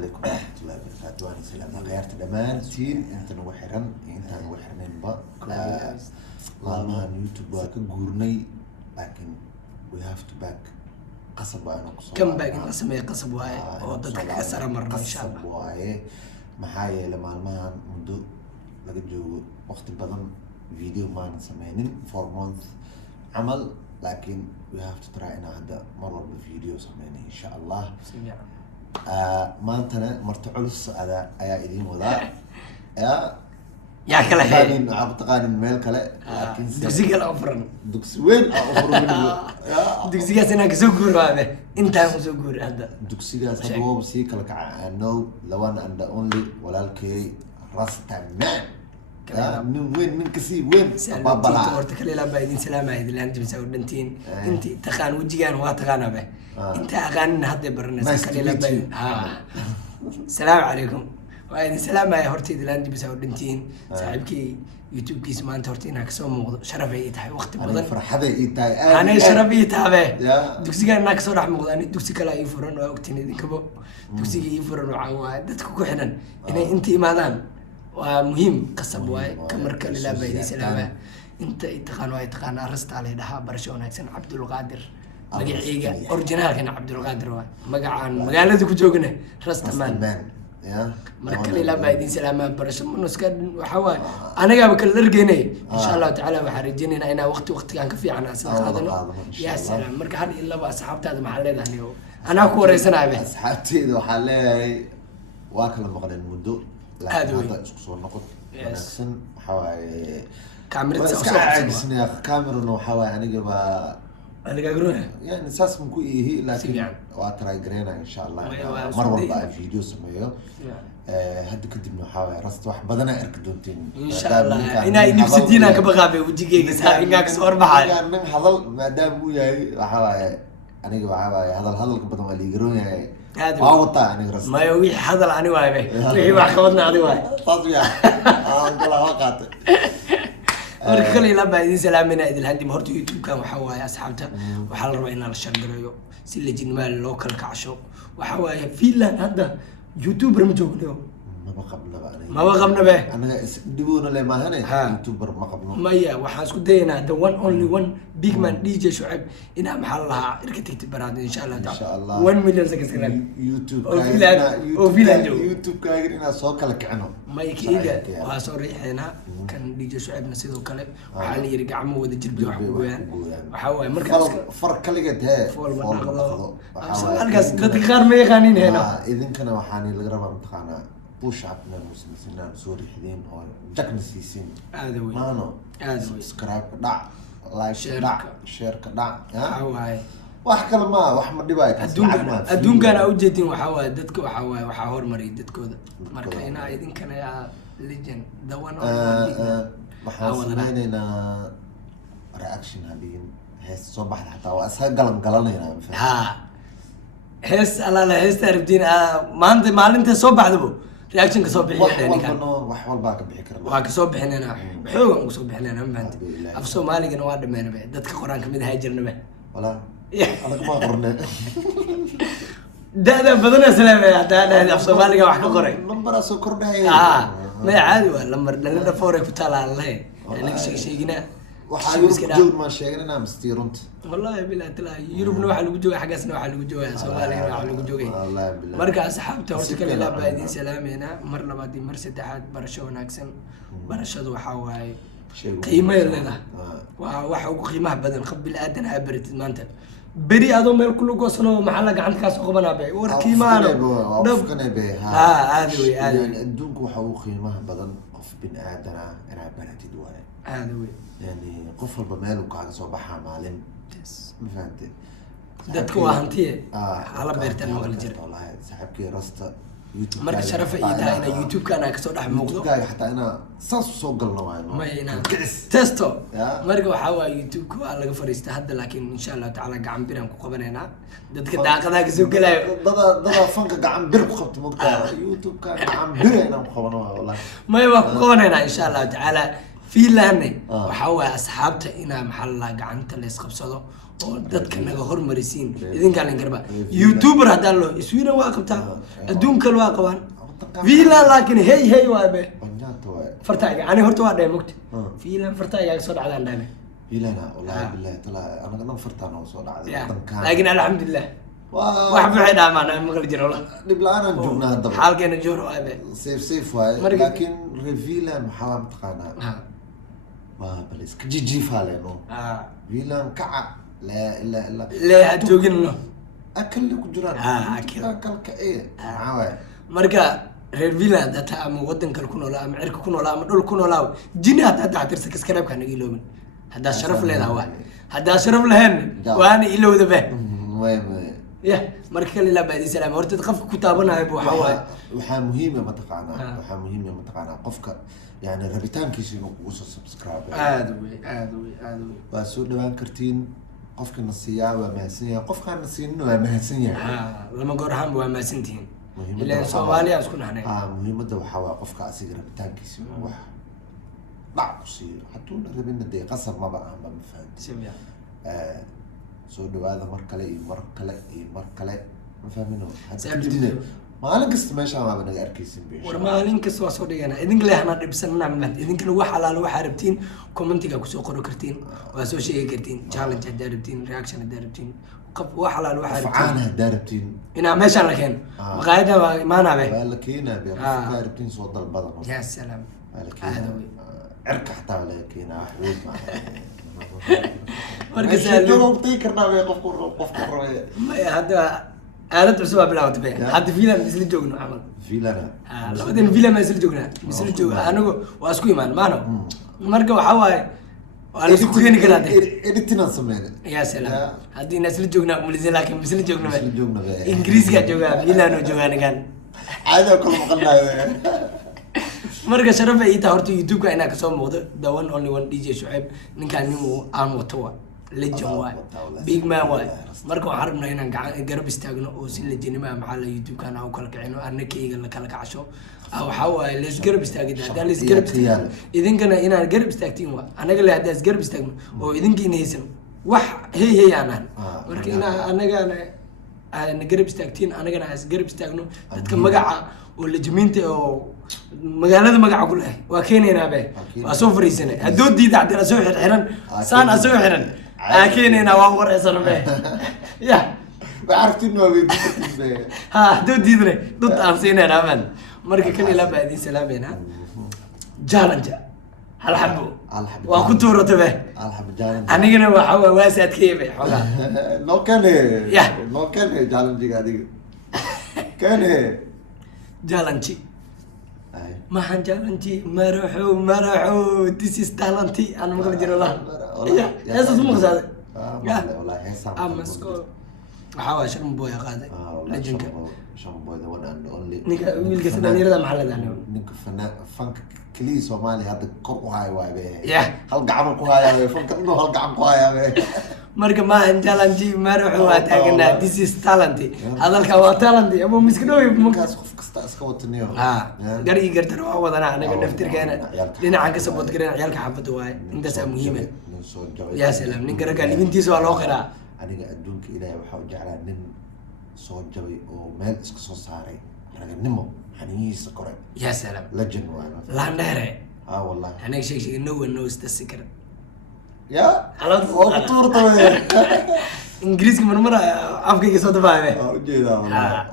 عليكم ورحمة الله وبركاته. وأنا سلام غيرت دمانتين أنت نوحرن أنت نوحرنين بقى مالها يوتيوب كجورني لكن we have to back قصب أنا قصب كم باقي نسمي قصب واي أو ضدك كسر مرة إن شاء الله قصب واي محايا لما المها منذ لقد جو وقت بدن فيديو ما نسمينين 4 months عمل لكن we have to try إن هذا مرة بالفيديو سمينه إن شاء الله. ما أنتنا مرتعلص هذا أيا إدين ولا يا كلا هي عبتقان الميل كلا لكن دكسيك الأفرن دكس وين أفرن دكسيك سناك زوجور هذا أنت زوجور هذا دكسيك هذا بسيك لك أنه لو أنا عند only ولا الكي راس تمام من وين من كسي وين بابا تورتك ليلا بايدين سلامة هيد اللي أنت مسوي دنتين أنت تخان وجيان واتخانه به أنت أغاني هذا برنس كليلا بايد السلام عليكم وأنا سلامة يا هرتي اللي أنت مسوي دنتين صاحبك يوتيوب كيس ما أنت هرتينا كسوم شرف يتحي وقت بدن فرح هذا يتاي أنا شرف يتابع دكسي كان ناكسو راح مغلاني دكسي كلا يفرن وقتني ذكبو دكسي يفرن وعواد دتكو حنا إن أنت ماذا ومهم قصب واي كمركل لا بايدي سلامة انت تقان واي تقان ارست عليه دها برشون هكسن عبد القادر مقعيقا اورجينال كان عبد القادر واي مقعان مقالده ku joogna rastaman يا مركل لا بايدي سلامة برشون منسكن waxa way anaga ba kala argeynay insha Allah taala waxa rajeenayna ina waqti kan ka fiican asal qaadano ya salaam marka hal illa ba asxaabtaada maxaa leedahay ana ku wareysanahay asxaabteedu waxa leeyahay waa kala maqleen muddo هذا اسكو نقط نفسن حواي كاميرا سوسو كاميرا انه حواي انيغا با انيغا غرونه يعني اساس من كوي لكن واتراي غرينا ان شاء الله مره والله فيديو سميو هاد كدبنا حواي رست wax badan ay arki doonteen insha Allah ina idibsidiina ka baqaabay wajigeyga saa inga ka soo baxay nin hadal maadaam uu yahay waxa aniga waxa hadalka badan waa liigaroon yahay awta aniga ras ma wixii hadal ani waaye wixii wax ka wadna adi waaye fadhiya kala waqti marka kale ila baadin salaamina idil handi horta youtube kan waxa waaye asxaabta waxa la rabaa in la share gareeyo si la jinmaal loo kala kacsho waxa waaye fiilan hadda youtuber ma joogno ما بقبنا به أنا دبونا اللي ما هنا يوتيوبر ما قبنا مايا وحاسكو دينا the one only one big man DJ شعيب إنها محلها إركتك براد إن شاء الله إن شاء الله 1 مليون سبسكرايب يوتيوب يوتيوب كاين إنا سوق لك عنه ما يكيدا وهاسوري هنا كان DJ شعيب نسيدو كله وحالي يرجع عمو وذا جربي وحويان وحوي مركز فرق كلجت هاي فول مناقضه أرجع تتغير ما يغانين هنا إذن كنا وحاني القرابة متخانة بوش عبنا المسلمين سوري حدين أو جاك نسيسين أدوي ما أنا سبسكرايب دع لايك دع شير دع حواي واحد كلمة وأحمد دبايك أدون كان أوجدين وحواي دتك وحواي وحاور مريض دتكودا مركا هنا إذن كان يا ليجن دوان محاسبيننا رياكشن هذين هس صباح حتى وأسهل قلنا ها هس الله هس تعرفين ما أنت صباح دبو رياكشن كسب بحنا كان wax walba ka bixi karna waa ka soo bixinayna xoog aan soo bixinayna ma fahantay af Soomaaliga waa dhameeyna bay dadka qoraan kamid ah jirnaba wala adag ma qornay dada badan salaamay hada af Soomaaliga wax ka qoray number soo kordhay ma caadi waa lambar dhalada foore ku talaalay aniga sheegina waxa joog ma sheegnaa mistiirunta wallahi billahi tala yurubna waxa lagu joogay xagaasna waxa lagu joogay Soomaaliga waxa lagu joogay wallahi billahi marka asxaabta horta kale la baadin salaameena mar labaad mar saddexaad barasho wanaagsan barashadu waxa waaye qiimo leedahay waa waxa ugu qiimaha badan qabil aadan abaritid maanta bari adoo meel kullu goosano maxaa la gacanta ka soo qabanaa bay war qiimaano dhafkana bay aad way adduunku waxa ugu qiimaha badan qof bin aadana ina baratid waaye aad way يعني قفل بماله كان صباح مالين ما فهمت دتك وهانتيه على بيرتن مقل جر والله صاحبك راسته يوتيوب مركز شرف ايدها انا يوتيوب كان كسو دخ موقدو حتى انا صاص سو قلنا ما هنا تيستو مركز waxa waa youtube ku laga fariista hadda laakiin insha Allah taala gacan biran ku qabanayna dadka daaqada ka soo galayo dada fanka gacan bir ku qabto mudka youtube ka gacan bir inaan ku qabano wallahi ma waa ku qabanayna insha Allah taala fiilaane waxaa waaye asxaabta inaa maxaa la gacanta la isqabsado oo dadka naga hormarisiin idinkaa lin garba youtuber haddaan loo iswiina waa qabtaa adduunkale waa qabaan fiilan laakiin hey waabe fartaaga ani horta waa dhahay mogta fiilan fartaaga soo dhacdaan dhahay fiilana wallaahi billahi talaa anaga dhan fartaan oo soo dhacday laakiin alxamdulilah wax buuxay dhaamaan maqli jiro dhib la-aanaan joognaa haddaba xaalkeena jooro waabe safe waaye laakiin revilan maxaa mataqaanaa waa bal iska jijiifaaleno vilan kaca laa ilaa ilaa lee ha joogino akalle ku jiraan akalka maxaa waaye marka reer viland hata ama wadan kale ku noolaa ama cirka ku noolaa ama dhul ku noolaa jini hadda tirsa kaskareebka naga iloobin haddaa sharaf leedaha waa haddaa sharaf lahayn waana ilowda ba ya marka kale ilaa baadi salaam horta qofka ku taabanayo waxa waaye waxaa muhiima mataqaanaa qofka yani rabitaankiisa inuu kugu soo subscribe aad waa soo dhawaan kartiin qofkana siiyaa waa mahadsan yahay qofkaana siinin waa mahadsan yahay lama goor ahaanba waa mahadsantihiin ilaan soomaaliya isku nahnay muhiimadda waxaa waa qofka asiga rabitaankiisa inuu wax dhac ku siiyo hadduuna rabina dee qasab maba ahanba ma fahamti soo dhawaada mar kale iyo mar kale ma fahmino hadidibne maalin kasta meeshaan waaba naga arkaysin war maalin kasta waa soo dhigana idinka leehna dhibsanana mal idinkana wax alaalo waxaa rabtiin commentiga kusoo qoro kartiin waa soo sheegi kartiin challenge haddaa rabtiin reaction haddaa rabtiin wax alaalo waxaa rabtiin haddaa rabtiin inaa meeshaan la keeno maqaayada waa imaanaabe waa la keenaa be qofkaa rabtiin soo dalbadan ya salaam waa la keenaa cirka xataa waa laga keenaa xuud maya hadda aalad cusub waa bilaawata be hadda filan isla joogno camal labadan filan baa isla joognaa isla joog anigu waa isku imaan maano marka waxaa waaye waa la isku keeni karaa editinaan sameyna ya salaam haddii ina isla joognaa umulisa laakiin isla joogna ingiriiskaa joogaa filan oo joogaa anigan caadi kala maqanayo marka sharaf ay tahay horta youtube-ka inaa kasoo muuqdo the one only one DJ Shuaib ninkaan nin uu aan wato waa legend waay big man waay marka waxaan rabnaa inaan garab istaagno oo si lejanima maxaa la youtube-kan aan u kala kicino annakayga la kala kacsho waxaa waaye lees garab istaagida haddaa lees garab istaagno idinkana inaan garab istaagtiin waa anaga le haddaa is garab istaagno oo idinkiina haysan wax hey aan ahan marka inaa anagana na garab istaagtiin anagana is garab istaagno dadka magaca oo lajimiinta oo magaalada magaca ku leh waa keenaynaa be waa soo fariisanay haddoo diida haddii asoo xirxiran saan asoo xiran aa keenaynaa waa wareysano be ya ha haddoo diidna dad aan siinaynaa man marka kan ilaa baa idin salaameynaa challenge hal xabo waa ku tuurata be anigana waxa waa waasaad ka yebe xoogaa no kane challenge adiga kane challenge maxaan challenge maraxo this is talent aan maqli jiro la heesas maqsaade amasko waxaa waa shan boy qaaday legendka ninka wiilka dhalinyarada maxaa leedahay ninka fanka kaliya Soomaali hadda kor u hayo waabe hal gacan ku hayaa fanka inuu hal gacan ku hayaa marka ma challenge maraxo waa taaganaa this is talent hadalka waa talent ama miskadooy markaas qof kasta iska wataniyo gari gartar waa wadana anaga naftirkeena dhinacan ka sabot gareena ciyalka xafada waay intaas muhiim ah ya salaam nin garaga libintiisa waa loo qiraa aniga adduunka ilaahay waxa uu jeclaa nin soo jabay oo meel iska soo saaray raganimo xaniisa kore ya salaam legend waa la dheere wallahi anaga sheeg no one knows the secret ya alaad oo tuurta ingiriiska marmar afkayga soo dabaabe waa ujeedaa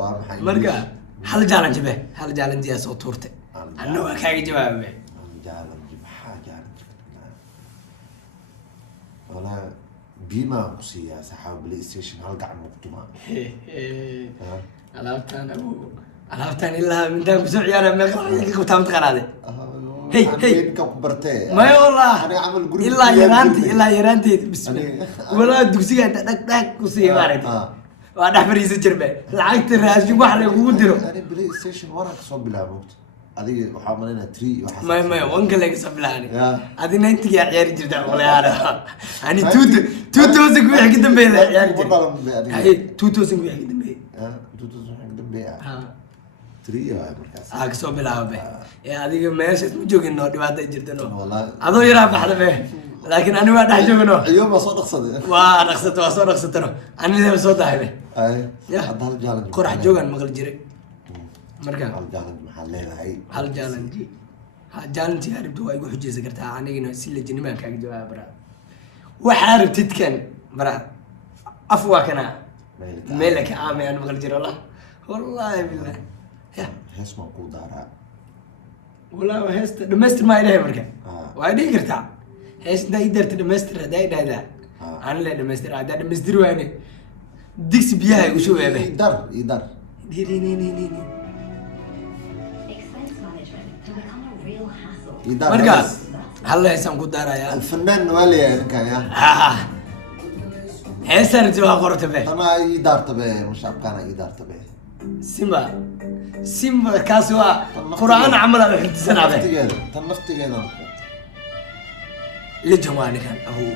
waa maxay marka hal challenge be hal challenge yaa soo tuurtay anna waa kaaga jawaabe challenge maxaa challenge wala bima kusiya saxaab PlayStation hal gacan muqtuma alaabtaan ilaa intaan ku soo ciyaara meeqa ku taamta qaraade hey ka ku bartay ma wallah ilaa yaraanteed bismillah wala dugsiga dhag ku sii maaragtay waa dhax fariisan jirbe lacagta raashin wax la ugu diro PlayStation wara ka soo bilaabo adiga waxaa malayna 3 waxa ma wanka laga soo bilaani adina intiga ciyaar jirta walaalo ani 2000 wixii ka dambeeyay ciyaar jirta 2000 wixii ka dambeeyay 2000 ka dambeeyay 3 waay markaas aa kasoo bilaaba be ee adiga meeshaas ma joogin noo dhibaato ay jirto no wallahi adoo yaraa baxda be laakiin ani waa dhex joogno ayuu ma soo dhaqsaday waa soo dhaqsatano anidaba soo tahay be ay Ya. hadda hal challenge qorax joogaan maqal jiray marka hal challenge maxaa leedahay hal challenge challenge arabtu waa igu xujeysan kartaa anigana si lejinimaan kaaga jawaaba bara waxaa rabtid kan bara af waa kana meel ka aamay aan maqal jiro wallahi billah ya hees ma ku daaraa والله هست دمستر ما إليه مركب وادي قرتها هست ده يقدر تدمستر ده أنا لا دمستر هذا دمستر وين ديكس بيها وشو هذا يقدر دي يقدر مركز هلا يسمى قدارة يا الفنان والي كان يا هست أنا جوا قرطة به أنا يقدر تبع مش أبقى يقدر تبع سيمبا كاسوا قرآن عمله بحد سنة به تنفتي كذا لجماني كان أبو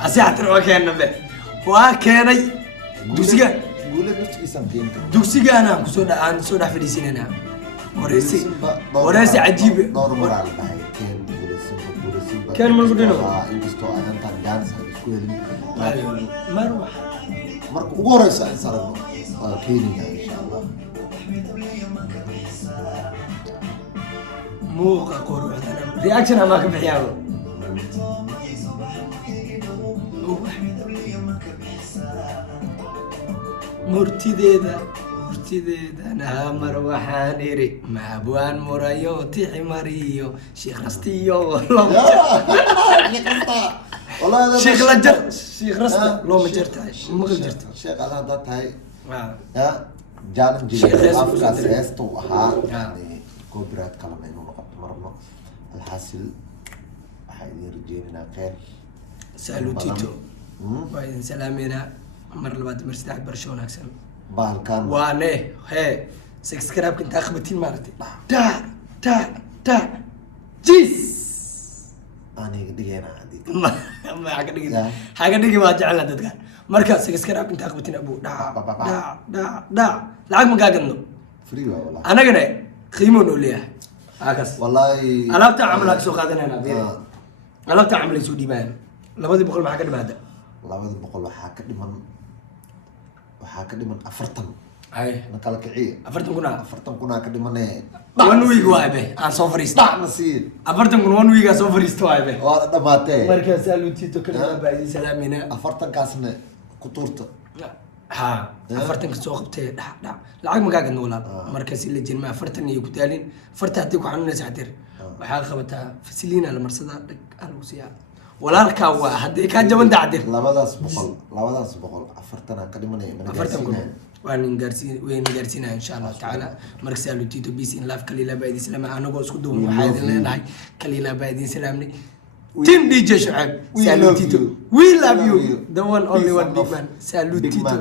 أسيحت الوكان به وكاني دوسيجا قول لك نفتي سنتين دوسيجا أنا كسودا في السنة أنا وراسي عجيب دور مرة على البحر كان من البدنو يبستو أنا تانجانس هذا مروح وقرص أنصار كينيا إن شاء الله مو قروح رياكشن ما كان بحياه مرتديدا أنا مروحان إيري مع أبوان مرايو تيحي ماريو شيخ رستيو والله والله شيخ لجر شيخ رستا لو ما جرتهاش ما جرت شيخ على هذا هاي يا جالن جي أفكار سيستو ها يعني كوبرات كلام إنه نقطة مرمى الحاصل حيدي رجينا خير سألوا تيتو وإذن سلامينا مر لبعد مرسيدات برشلونة أكسن بالكان وانه هي سكسكراب كنت أخبتين مالتي تا جيس أنا دقينا عادي ما حاجة دقي ما جعلنا تدقان مركز سكسكراب كنت أخبتين أبو دا لعق مقاقنو فري والله أنا قناي خيمون وليه هكذا والله ألابت عملك سوق هذا أنا بيري ألابت عملي سودي مان لابد بقول معك هذا labada boqol waxaa ka dhiman 40 hay na kala kiciye 40 kuna ka dhimanee one week waabe aan soo fariisto dhacna sii 40 kun one week aan soo fariisto waabe waa dhamaatee markaas alutito kalma baadi salaamina 40 kaasna ku tuurta ha 40 ka soo qabtay dhac lacag maga gadno walaal markaas la jin ma 40 iyo ku daalin 40 hadii ku xanuunaysa xatir waxaa qabataa fasiliina la marsada dhig alusiya walaalka waa hadii ka jaban dacdir labadaas boqol 40 ka dhimanay waan gaarsiinaa insha Allah taala markaas alutito bis in laaf kalila baadi salaam anagoo isku duwan waxaa idin leenahay kalila baadi salaamni Team DJ Shuaib, salute Tito. We love you. The one only one big man. Salute Tito.